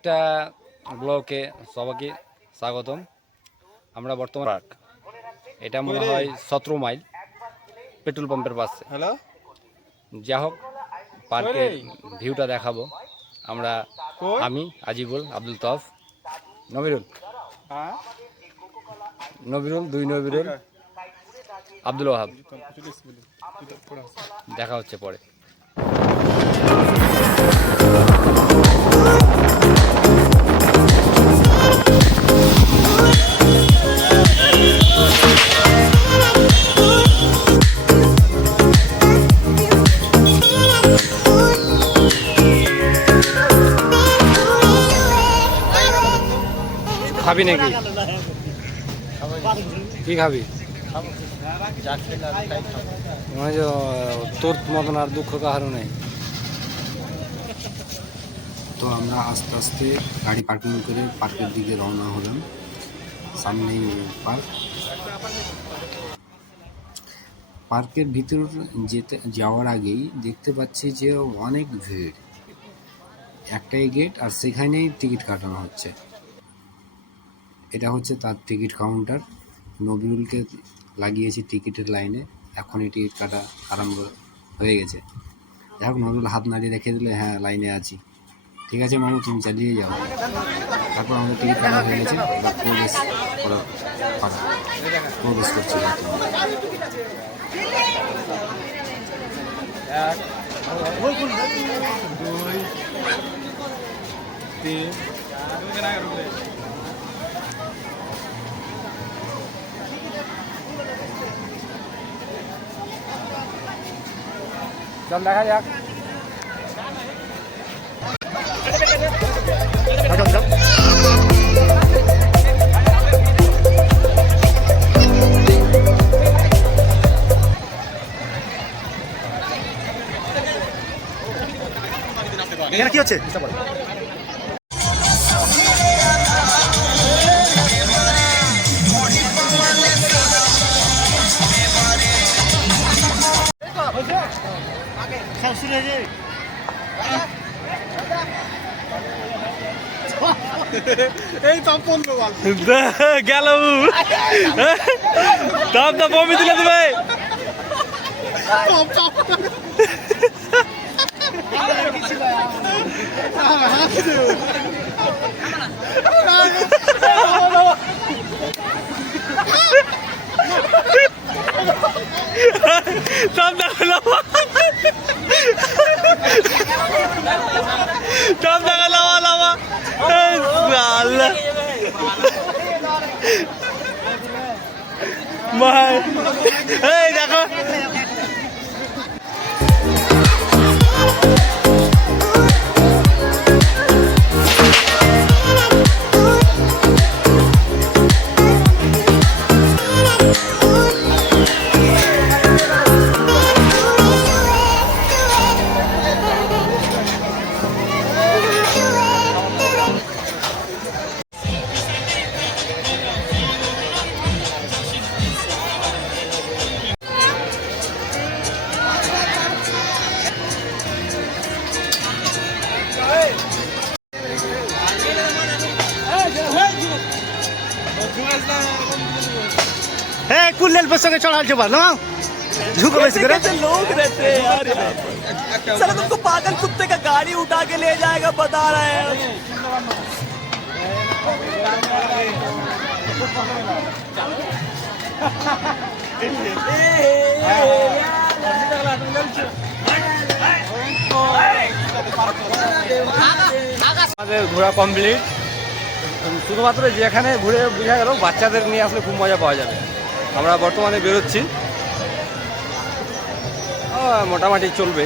একটা ব্লকে সবাইকে স্বাগতম। আমরা বর্তমান পার্ক, এটা মনে হয় 17 মাইল পেট্রোল পাম্পের পাশে। হ্যালো, যা হোক, পার্কের ভিউটা দেখাবো আমরা। আমি আজিবুল, আব্দুল তফ, নবিরুল, দুই নবিরুল, আব্দুল ওহাব। দেখা হচ্ছে পরে। খাবি নাকি? কি খাবি? তোর মতন আর দুঃখ কাহারও নেই। তো আমরা আস্তে আস্তে গাড়ি পার্কিং করে পার্কের দিকে রওনা হলাম। সামনেই পার্ক। পার্কের ভিতর যাওয়ার আগেই দেখতে পাচ্ছি যে অনেক ভিড়। একটাই গেট, আর সেখানেই টিকিট কাটানো হচ্ছে। এটা হচ্ছে তার টিকিট কাউন্টার। নবিরুলকে লাগিয়েছি টিকিটের লাইনে। এখনই টিকিট কাটা আরম্ভ হয়ে গেছে। যাই হোক, নবিরুল হাত নাড়িয়ে রেখে দিলে, হ্যাঁ লাইনে আছি। ঠিক আছে মামু, তুমি চালিয়ে যাও। তারপর আমাদের টিকিট কাটা হয়ে গেছে। প্রবেশ করছি। চল দেখা যাক। এখানে কি হচ্ছে? এই তপন গেল দাম দাম বমি দিলে তুমি। দাম দেখালাম, দাম দেখালাম আলামা। এই দেখো, कुल्लेल बस के चढ़ा जो ना झुक बस करे लोग रहते हैं यार। सर तुमको पागल कुत्ते का गाड़ी उठा के ले जाएगा, बता रहे हैं। আমাদের ঘোরা কমপ্লিট। শুধুমাত্র যেখানে ঘুরে বোঝা গেল বাচ্চাদের নিয়ে আসলে খুব মজা পাওয়া যাবে। আমরা বর্তমানে বেরোচ্ছি, মোটামুটি চলবে।